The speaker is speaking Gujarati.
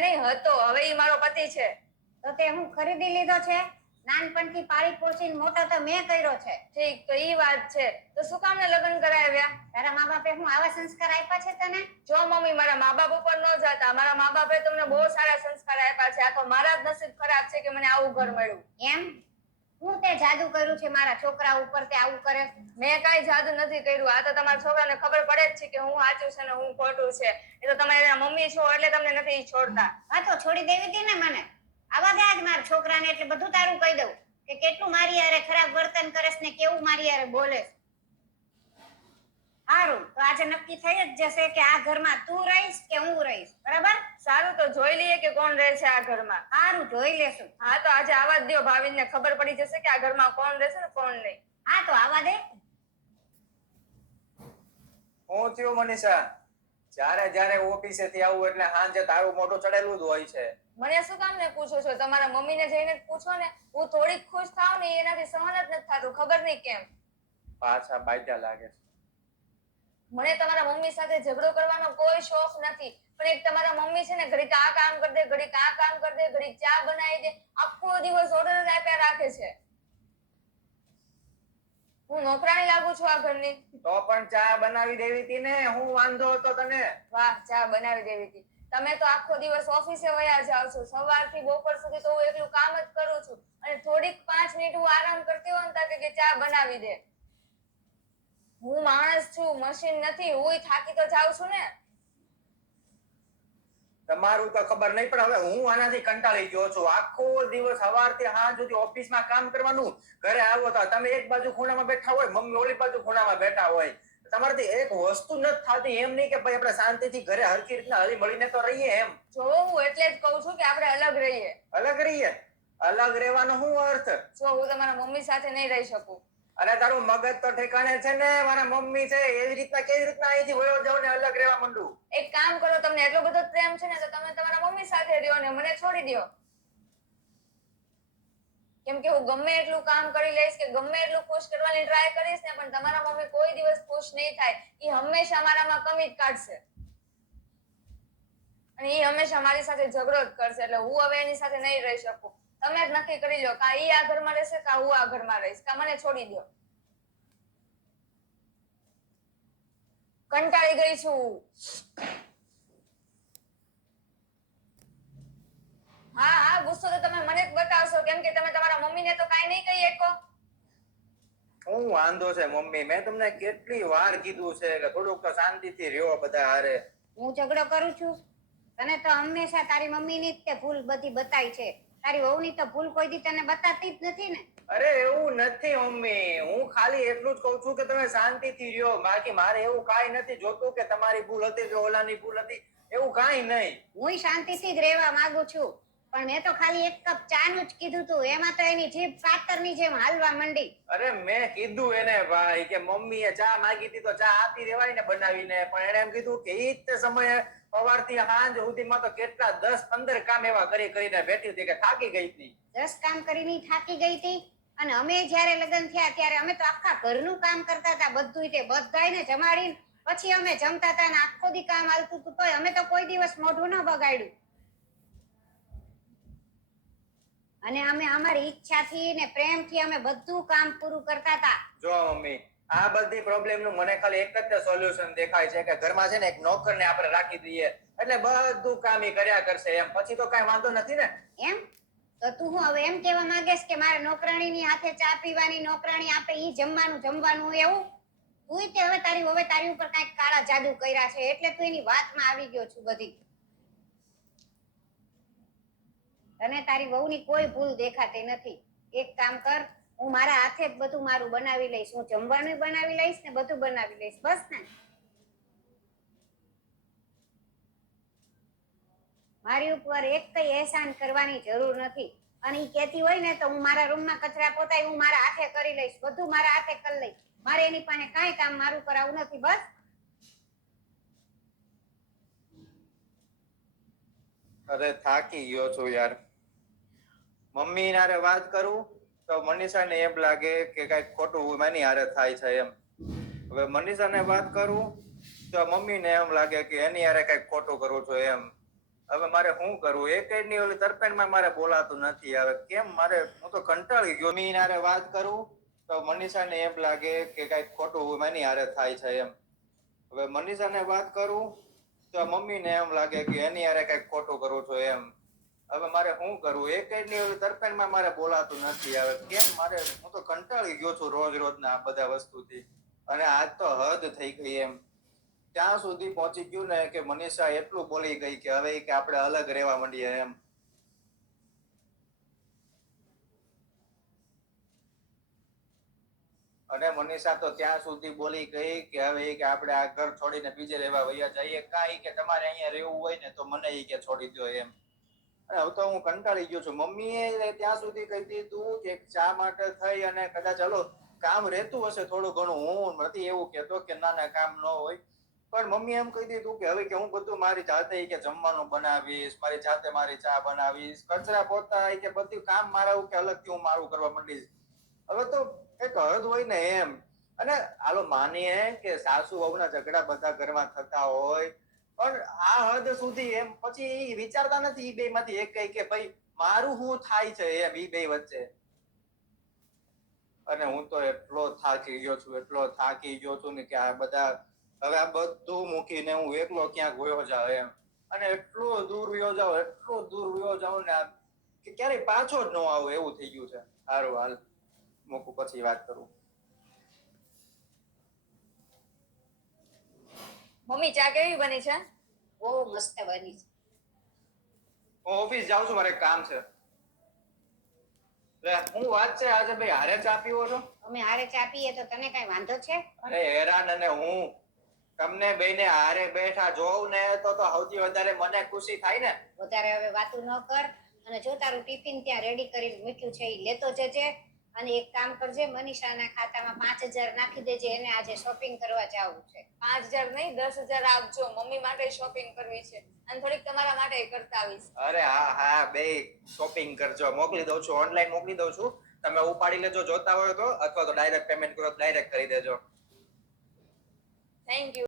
નહીં હતો. હવે એ મારો પતિ છે. તો તે હું ખરીદી લીધો છે? નાનપણથી પાળી પોષીને મોટો તો મેં કર્યો છે. ઠીક, તો ઈ વાત છે. તો શું કામ ને લગ્ન કરાવ્યા? તારા મા બાપે હું આવા સંસ્કાર આપ્યા છે તને? જો મમ્મી, મારા મા બાપ ઉપર ન જતા. મારા મા બાપે તમને બહુ સારા સંસ્કાર આપ્યા છે. આ તો મારા જ નસીબ ખરાબ છે કે મને આવું ઘર મળ્યું. એમ? હું તે જાદુ કર્યું છે મારા છોકરા ઉપર તે આવું કરે મેં કાંઈ જાદુ નથી કર્યું. આ તો તમારા છોકરાને ખબર પડે જ છે કે હું સાચું છે ને હું ખોટું છે. એ તો તમે એના મમ્મી છો એટલે તમને નથી છોડતા. હા, તો છોડી દેવી હતી ને મને. આવા દે આજ મારા છોકરાને એટલે બધું તારું કહી દઉં કે કેટલું મારી હારે ખરાબ વર્તન કરે ને કેવું મારી હારે બોલે સારું તો આજે નક્કી થઈ જ જશે કે આ ઘરમાં તું રહીશ કે હું રહીશ બરાબર? સારું તો જોઈ લઈએ કે કોણ રહેશે આ ઘરમાં. સારું જોઈ લેશું. હા તો આજે આવા જ દ્યો ભાવિનને ખબર પડી જશે કે આ ઘરમાં કોણ રહેશે ને કોણ નહીં. હા તો આવા દે. હું થયું મનીષા? જ્યારે જ્યારે ઓફિસે થી આવું એટલે સાંજે તારું મોઢું ચડેલું જ હોય છે. મને શું કામ ને પૂછો છો? તમારા મમ્મીને જઈને પૂછો ને. હું થોડીક ખુશ થાવ ને એનાથી સહન જ નથી થતું. ખબર નહીં કેમ? પાછા બાઈટા લાગે છે. મને તમારા મમ્મી સાથે ઝઘડો કરવાનો કોઈ શોખ નથી. પણ એક તમારા મમ્મી છે ને ઘડીક આ કામ કરી દે ઘડીક આ કામ કરી દે ઘડીક ચા બનાવી દે આખો દિવસ ઓર્ડર જ આપ્યા રાખે છે. હું નોકરાણી લાગુ છું આ ઘરની. તો પણ ચા બનાવી દેવી હતી ને હું વાંધો હતો તને. વાહ ચા બનાવી દેવી હતી તમે તો આખો દિવસ ઓફિસે વયા જાવ છો. સવારથી બપોર સુધી તો હું એકલું કામ જ કરું છું. અને થોડીક પાંચ મિનિટ હું આરામ કરતી હોઉં ને તાકે કે ચા બનાવી દે. હું માણસ છું મશીન નથી હું થાકી તો જાઉં છું ને. તમારું તો ખબર નહીં પણ હવે હું આનાથી કંટાળી ગયો છું. આખો દિવસ સવારથી સાંજ સુધી ઓફિસમાં કામ કરવાનું ઘરે આવો તો તમે એક બાજુ ખૂણામાં બેઠા હોય મમ્મી ઓલી બાજુ ખૂણામાં બેઠા હોય. તમારાથી એક વસ્તુ નથી થતી એમ નહીં કે ભાઈ આપણે શાંતિથી ઘરે હરખી રીતના હળી મળીને તો રહીએ એમ. જો હું એટલે જ કહું છું કે આપણે અલગ રહીએ. અલગ રહીએ? અલગ રહેવાનો શું અર્થ? જો હું તમારા મમ્મી સાથે નહીં રહી શકું. અને તારું મગજ તો ઠેકાણે છે ને, મારા મમ્મી છે, એવી રીતના કેવી રીતના અહીંથી વયો જાઉં ને અલગ રહેવા માંડું. એક કામ કરો, તમને એટલો બધો પ્રેમ છે ને, તો તમે તમારા મમ્મી સાથે રહ્યો ને, મને છોડી દ્યો. કેમ કે હું ગમે એટલું કામ કરી લઈશ કે ગમે એટલું ખુશ કરવાની ટ્રાય કરીશ ને, પણ તમારા મમ્મી કોઈ દિવસ ખુશ નહીં થાય. એ હંમેશા મારામાં કમી જ કાઢશે. અને એ હંમેશા મારી સાથે ઝઘડો જ કરશે, એટલે હું હવે એની સાથે નહીં રહી શકું. તમે જ નક્કી કરી લો કા ઈ આ ઘરમાં રહેશે કા હું આ ઘરમાં રહીશ કા મને છોડી દો. કંટાળી ગઈ છું. હા હા ગુસ્સો તો તમે મને જ બતાવશો. કેમ કે તમે તમારા મમ્મીને તો કાઈ નહીં કહી શકો. હું વાંધો છે મમ્મી? મેં તમને કેટલી વાર કીધું છે કે થોડુંક તો શાંતિથી રહ્યો બધા હારે. હું ઝઘડો કરું છું. તને તો હંમેશા તારી મમ્મીની જ તે ભૂલ બધી બતાય છે. તારી વહુની તો ભૂલ કોઈ દી તને બતાતી જ નથી ને. અરે એવું નથી મમ્મી. હું ખાલી એટલું જ કહું છું કે તમે શાંતિથી રહ્યો. બાકી મારે એવું કાંઈ નથી જોતું કે તમારી ભૂલ હતી કે ઓલાની ભૂલ હતી. એવું કાંઈ નહીં. હું શાંતિથી જ રહેવા માંગુ છું. પણ મેં તો ખાલી એક કપ ચાનું જ કીધું તું. એમાં તો એની જીભ કાતરની જેમ હાલવા માંડી. અરે મેં કીધું એને ભાઈ કે મમ્મીએ ચા માંગી હતી તો ચા આપી દેવાય ને બનાવીને. પણ એને એમ કીધું કે ઈ જ સમયે સવારથી સાંજ સુધીમાં તો કેટલા દસ પંદર કામ એવા કરી કરીને બેઠી હતી કે થાકી ગઈ હતી. દસ કામ કરીને થાકી ગઈ હતી અને અમે જ્યારે લગ્ન થયા ત્યારે અમે તો આખા ઘરનું કામ કરતા હતા બધું તે બધાયને જમાડીને પછી અમે જમતા હતા ને આખો દી કામ આવતું હતું તોય અમે તો કોઈ દિવસ મોઢું ન બગાડ્યું. અને અમે અમારી ઈચ્છાથી ને પ્રેમથી અમે બધું કામ પૂરું કરતા હતા. જો મમ્મી આ બધી પ્રોબ્લેમનું મને ખાલી એક જ સોલ્યુશન દેખાય છે કે ઘરમાં છે ને એક નોકર ને આપણે રાખી દઈએ. એટલે બધું કામ એ કર્યા કરશે એમ. પછી તો કઈ વાંધો નથી ને? એમ? તો તું હું હવે એમ કહેવા માંગેશ કે મારે નોકરાણીની હાથે ચા પીવાની, નોકરાણી આપે ઈ જમવાનું જમવાનું એવું? તું તે હવે તારી હવે તારી ઉપર કાંઈક કાળા જાદુ કર્યા છે. એટલે તું એની વાતમાં આવી ગયો છું બધી. તને તારી વહુની કોઈ ભૂલ દેખાતી નથી. એક કામ કર હું મારા હાથે જ બધું મારું બનાવી લઈશ. હું જમવાનું બનાવી લઈશ ને બધું બનાવી લઈશ. બસ ને. મારી ઉપર એક કઈ એહસાન કરવાની જરૂર નથી. અને એ કહેતી હોય ને તો હું મારા રૂમમાં કચરા પોતાય, હું મારા હાથે કરી લઈશ. બધું મારા હાથે કરી લઈશ. મારે એની પાસે કાંઈ કામ મારું કરાવું નથી. બસ. અરે થાકી ગયો છું યાર. મમ્મી હારે વાત કરું? તો મનીષાને એમ લાગે કે કંઈક ખોટું માની હારે થાય છે એમ. હવે મનીષાને વાત કરું, તો મમ્મીને એમ લાગે કે એની હારે કંઈક ખોટું કરું છું એમ. હવે મારે શું કરવું એક ની ઓલી તરફેણમાં મારે બોલાતું નથી. હવે કેમ મારે, હું તો કંટાળી ગયો. મી હારે વાત કરું, તો મનીષાને એમ લાગે કે કંઈક ખોટું માની હારે થાય છે એમ. હવે મનીષાને વાત કરું, તો મમ્મીને એમ લાગે કે એની હારે કંઈક ખોટું કરું છું એમ. હવે મારે શું કરવું એક ની તરફેણમાં મારે બોલાતું નથી. હવે કેમ મારે? હું તો કંટાળી ગયો છું રોજ રોજના આ બધા વસ્તુથી. અને આજ તો હદ થઈ ગઈ એમ. ત્યાં સુધી પહોંચી ગયું ને કે મનીષા એટલું બોલી ગઈ કે હવે કે આપણે અલગ રહેવા માંડીએ એમ. અને મનીષા તો ત્યાં સુધી બોલી ગઈ કે હવે કે આપણે આ ઘર છોડીને બીજે રહેવા વયા જઈએ. કાંઈ કે તમારે અહીંયા રહેવું હોય ને તો મને એ કે છોડી દો એમ. હવે તો હું કંટાળી ગયો છું. મમ્મીએ ત્યાં સુધી કહી દીધું કે ચા માટે થઈ અને કદાચ ચલો કામ રહેતું હશે થોડું ઘણું. હું નથી એવું કહેતો કે ના ના, કામ ન હોય. પણ મમ્મી એમ કહી દીધું કે, હવે કે હું બધું મારી જાતે કે જમવાનું બનાવીશ, મારી જાતે મારી ચા બનાવીશ, કચરા પોતા કે બધું કામ મારા કે અલગથી હું મારું કરવા માંડીશ. હવે તો એક હદ હોય ને એમ. અને હાલો, માનીએ કે સાસુ વહુના ઝઘડા બધા ઘરમાં થતા હોય. પણ આ હદ સુધી એમ પછી વિચારતા નથી ઈ બે માંથી એક કઈ કે ભાઈ મારું હું થાય છે એમ ઈ બે વચ્ચે. અને હું તો એટલો થાકી ગયો છું, એટલો થાકી ગયો છું ને કે આ બધા હવે આ બધું મૂકીને હું એકલો ક્યાંક ગયો જાવ એમ. અને એટલો દૂર વયો જાવ એટલો દૂર વયો જાવ ને કે ક્યારેય પાછો જ ન આવું એવું થઈ ગયું છે. સારું, હાલ. મૂકું, પછી વાત કરું. મમ્મી ચા કેવી બની છે? બહુ મસ્ત બની છે. હું ઓફિસ જાઉં છું મારે કામ છે. લે હું વાત છે આજે ભાઈ હારે ચા પીવો છો? અમે હારે ચા પીએ તો તને કઈ વાંધો છે? અરે હેરાન અને હું. તમને બેને હારે બેઠા જોઉં ને તો તો સૌથી વધારે મને ખુશી થાય ને. વધારે હવે વાતું ન કર. અને જો તારું ટિફિન ત્યાં રેડી કરીને મૂક્યું છે એ લેતો જજે. અને એક કામ કરજે મનીષાના ખાતામાં પાંચ હજાર નાખી દેજે એને આજે શોપિંગ કરવા જવું છે. પાંચ હજાર નહીં દસ હજાર આપજો. મમ્મી માટે શોપિંગ કરવી છે. અને થોડીક તમારા માટે કરતા આવીશ અરે હા હા બે શોપિંગ કરજો. મોકલી દઉં છું ઓનલાઈન મોકલી દઉં છું. તમે ઉપાડી લેજો જોતા હોય તો અથવા તો ડાયરેક્ટ પેમેન્ટ કરો ડાયરેક્ટ કરી દેજો. Thank you